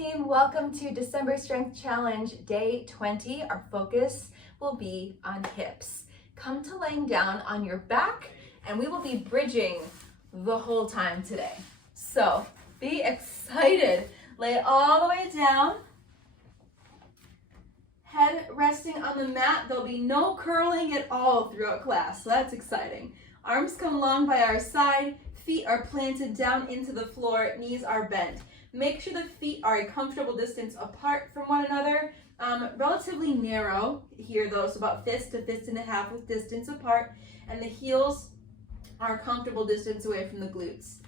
team, welcome to December Strength Challenge Day 20. Our focus will be on hips. Come to laying down on your back and we will be bridging the whole time today. So be excited. Lay all the way down. Head resting on the mat. There'll be no curling at all throughout class, so that's exciting. Arms come along by our side. Feet are planted down into the floor. Knees are bent. Make sure the feet are a comfortable distance apart from one another. Relatively narrow here though, so about fist to fist and a half with distance apart. And the heels are a comfortable distance away from the glutes.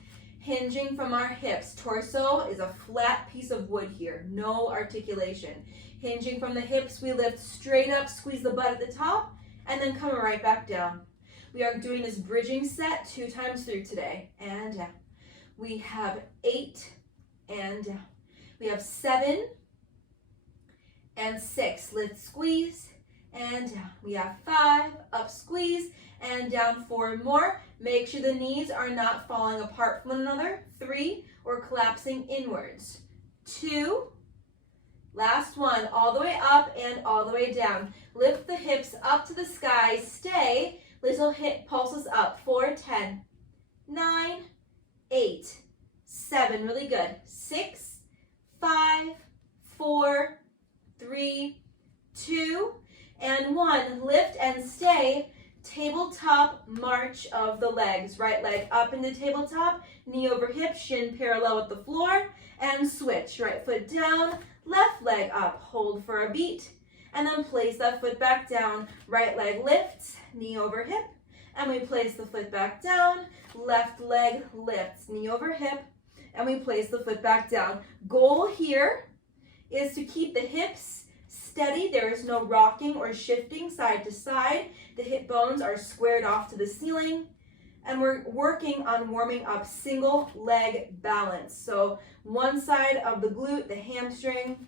Hinging from our hips. Torso is a flat piece of wood here, no articulation. Hinging from the hips, we lift straight up, squeeze the butt at the top, and then come right back down. We are doing this bridging set 2 times through today. And down. We have 8 and down. We have 7 and 6. Lift, squeeze, and down. We have 5, up, squeeze, and down. 4 more. Make sure the knees are not falling apart from one another. 3, or collapsing inwards. 2, last one, all the way up and all the way down. Lift the hips up to the sky. Stay. Little hip pulses up. 4, 10, 9, 8, 7. Really good. 6, 5, 4, 3, 2, and 1. Lift and stay. Tabletop march of the legs. Right leg up into tabletop, knee over hip, shin parallel with the floor, and switch. Right foot down, left leg up. Hold for a beat, and then place that foot back down. Right leg lifts, knee over hip, and we place the foot back down. Left leg lifts, knee over hip, and we place the foot back down. Goal here is to keep the hips steady. There is no rocking or shifting side to side. The hip bones are squared off to the ceiling, and we're working on warming up single leg balance. So one side of the glute, the hamstring,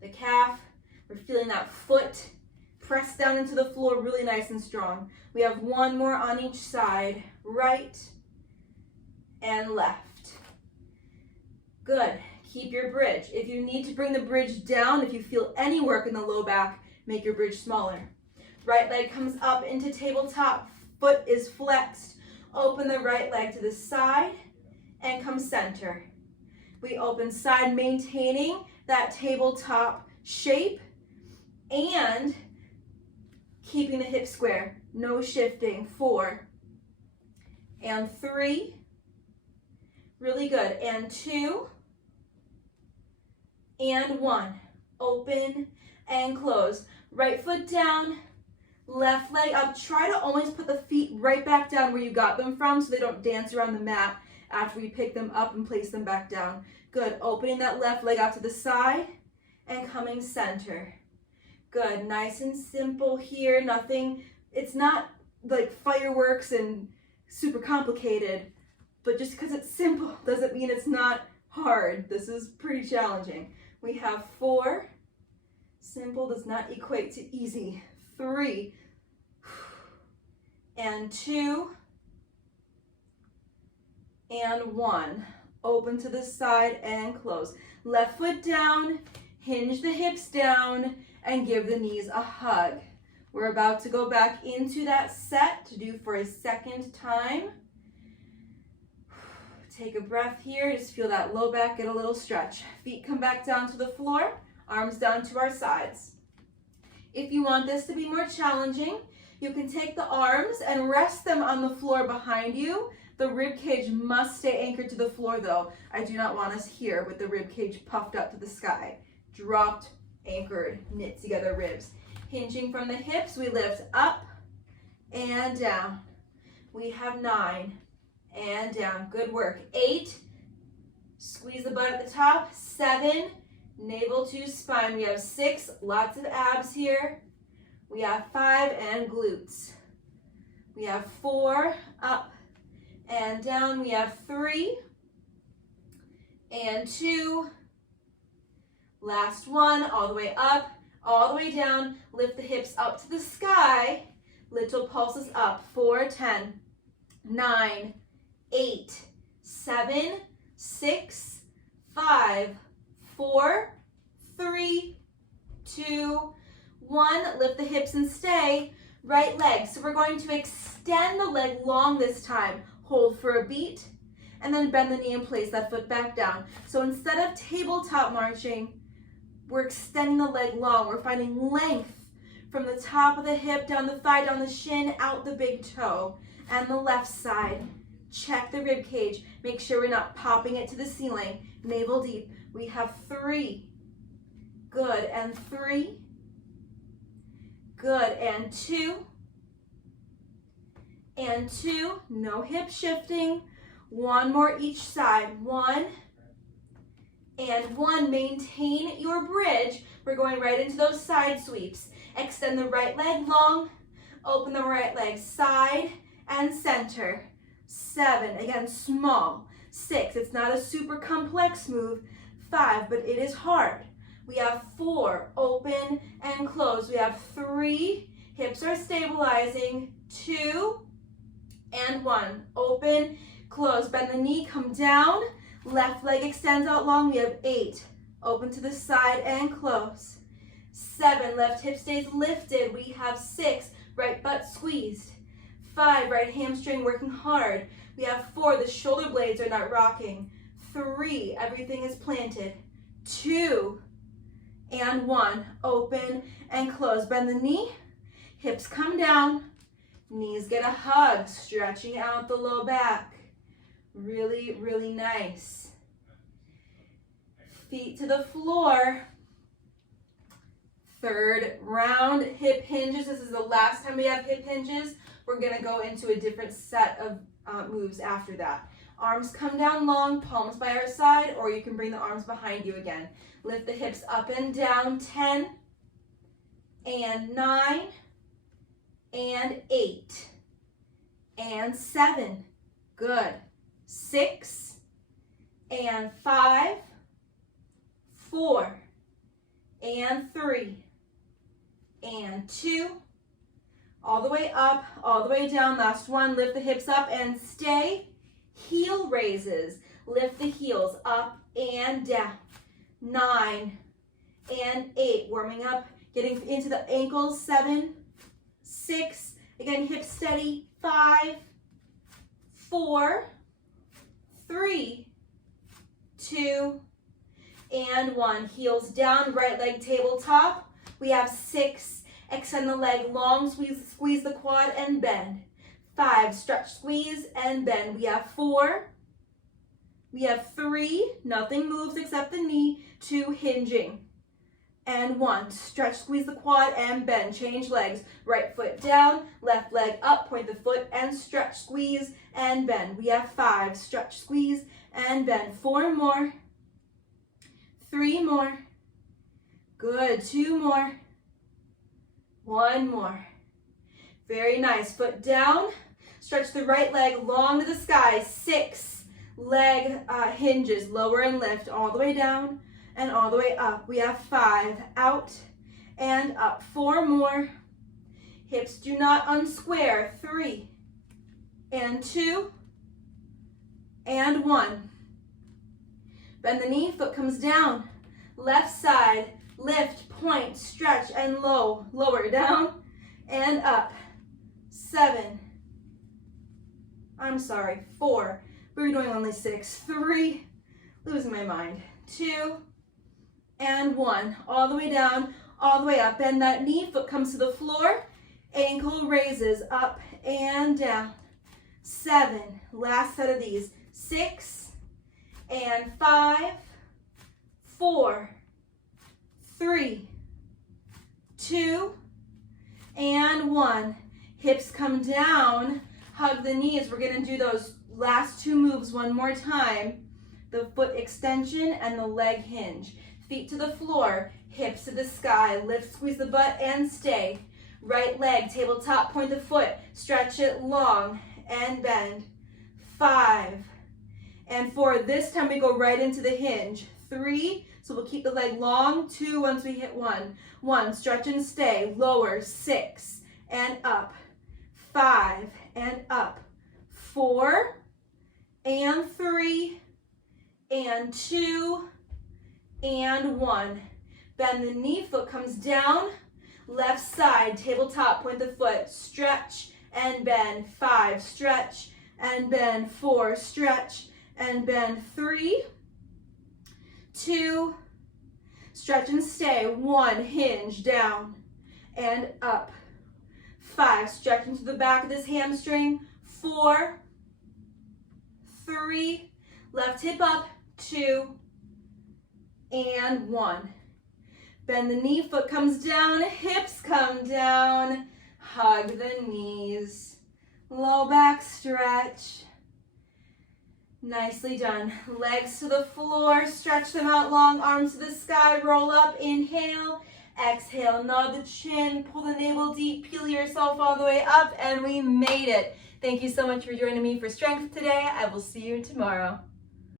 the calf, we're feeling that foot press down into the floor really nice and strong. We have 1 more on each side, right and left. Good. Keep your bridge. If you need to bring the bridge down, if you feel any work in the low back, make your bridge smaller. Right leg comes up into tabletop, foot is flexed. Open the right leg to the side and come center. We open side, maintaining that tabletop shape and keeping the hips square. No shifting. 4 and 3. Really good. And 2 and 1. Open and close. Right foot down, left leg up. Try to always put the feet right back down where you got them from so they don't dance around the mat after we pick them up and place them back down. Good. Opening that left leg out to the side and coming center. Good. Nice and simple here. Nothing, it's not like fireworks and super complicated, but just because it's simple doesn't mean it's not hard. This is pretty challenging. We have 4. Simple does not equate to easy. 3 and 2 and 1. Open to the side and close. Left foot down, hinge the hips down, and give the knees a hug. We're about to go back into that set to do for a second time. Take a breath here, just feel that low back get a little stretch. Feet come back down to the floor, arms down to our sides. If you want this to be more challenging, you can take the arms and rest them on the floor behind you. The rib cage must stay anchored to the floor though. I do not want us here with the rib cage puffed up to the sky. Dropped, anchored, knit together ribs. Hinging from the hips, we lift up and down. We have 9 and down. Good work. 8, squeeze the butt at the top. 7, navel to spine. We have 6, lots of abs here. We have 5 and glutes. We have 4, up and down. We have 3 and 2. Last one, all the way up, all the way down. Lift the hips up to the sky. Little pulses up. 4, 10, 9, 8, 7, 6, 5, 4, 3, 2, 1. Lift the hips and stay. Right leg. So we're going to extend the leg long this time. Hold for a beat, and then bend the knee and place that foot back down. So instead of tabletop marching, we're extending the leg long. We're finding length from the top of the hip, down the thigh, down the shin, out the big toe. And the left side. Check the rib cage. Make sure we're not popping it to the ceiling. Navel deep. We have 3. Good. And 3. Good. And 2. And 2. No hip shifting. 1 more each side. 1. And 1. Maintain your bridge. We're going right into those side sweeps. Extend the right leg long. Open the right leg side and center. 7. Again, small. 6. It's not a super complex move. 5. But it is hard. We have 4. Open and close. We have 3. Hips are stabilizing. 2 and 1. Open, close. Bend the knee. Come down. Left leg extends out long. We have 8. Open to the side and close. 7. Left hip stays lifted. We have 6. Right butt squeezed. 5. Right hamstring working hard. We have 4. The shoulder blades are not rocking. 3. Everything is planted. 2 and 1. Open and close. Bend the knee. Hips come down. Knees get a hug. Stretching out the low back. Really, really nice. Feet to the floor. Third round, hip hinges. This is the last time we have hip hinges. We're going to go into a different set of moves after that. Arms come down long, palms by our side, or you can bring the arms behind you again. Lift the hips up and down. 10 and 9 and 8 and 7. Good. 6 and 5, 4 and 3 and 2. All the way up, all the way down. Last one. Lift the hips up and stay. Heel raises. Lift the heels up and down. 9 and 8. Warming up, getting into the ankles. 7, 6. Again, hips steady. 5, 4, 3, 2, and 1. Heels down, right leg tabletop. We have 6. Extend the leg long, squeeze the quad and bend. 5, stretch, squeeze, and bend. We have 4. We have 3, nothing moves except the knee. 2, hinging. And 1, stretch, squeeze the quad and bend. Change legs. Right foot down, left leg up, point the foot and stretch, squeeze, and bend. We have 5, stretch, squeeze, and bend. 4 more. 3 more. Good. 2 more. 1 more. Very nice. Foot down. Stretch the right leg long to the sky. 6 leg hinges. Lower and lift all the way down and all the way up. We have 5. Out and up. 4 more. Hips do not unsquare. 3 and 2 and 1. Bend the knee. Foot comes down. Left side. Lift, point, stretch, and lower, down, and up. 7. I'm sorry, 4. We were doing only 6. 3. Losing my mind. 2. And 1. All the way down, all the way up. Bend that knee, foot comes to the floor. Ankle raises, up and down. 7. Last set of these. 6. And 5. 4. 3, 2, and 1. Hips come down, hug the knees. We're going to do those last 2 moves one more time. The foot extension and the leg hinge. Feet to the floor, hips to the sky. Lift, squeeze the butt, and stay. Right leg, tabletop, point the foot. Stretch it long and bend. 5 and 4. This time we go right into the hinge. 3. So we'll keep the leg long. 2 once we hit 1. 1, stretch and stay. Lower. 6 and up. 5 and up. 4 and 3 and 2 and 1. Bend the knee, foot comes down, left side, tabletop, point the foot, stretch and bend, 5, stretch and bend, 4, stretch and bend, 3, 2, stretch and stay, 1, hinge, down and up, 5, stretch into the back of this hamstring, 4, 3, left hip up, 2, and 1. Bend the knee, foot comes down, hips come down, hug the knees, low back stretch. Nicely done. Legs to the floor, stretch them out long, arms to the sky, roll up, inhale, exhale, nod the chin, pull the navel deep, peel yourself all the way up, and we made it. Thank you so much for joining me for strength today. I will see you tomorrow.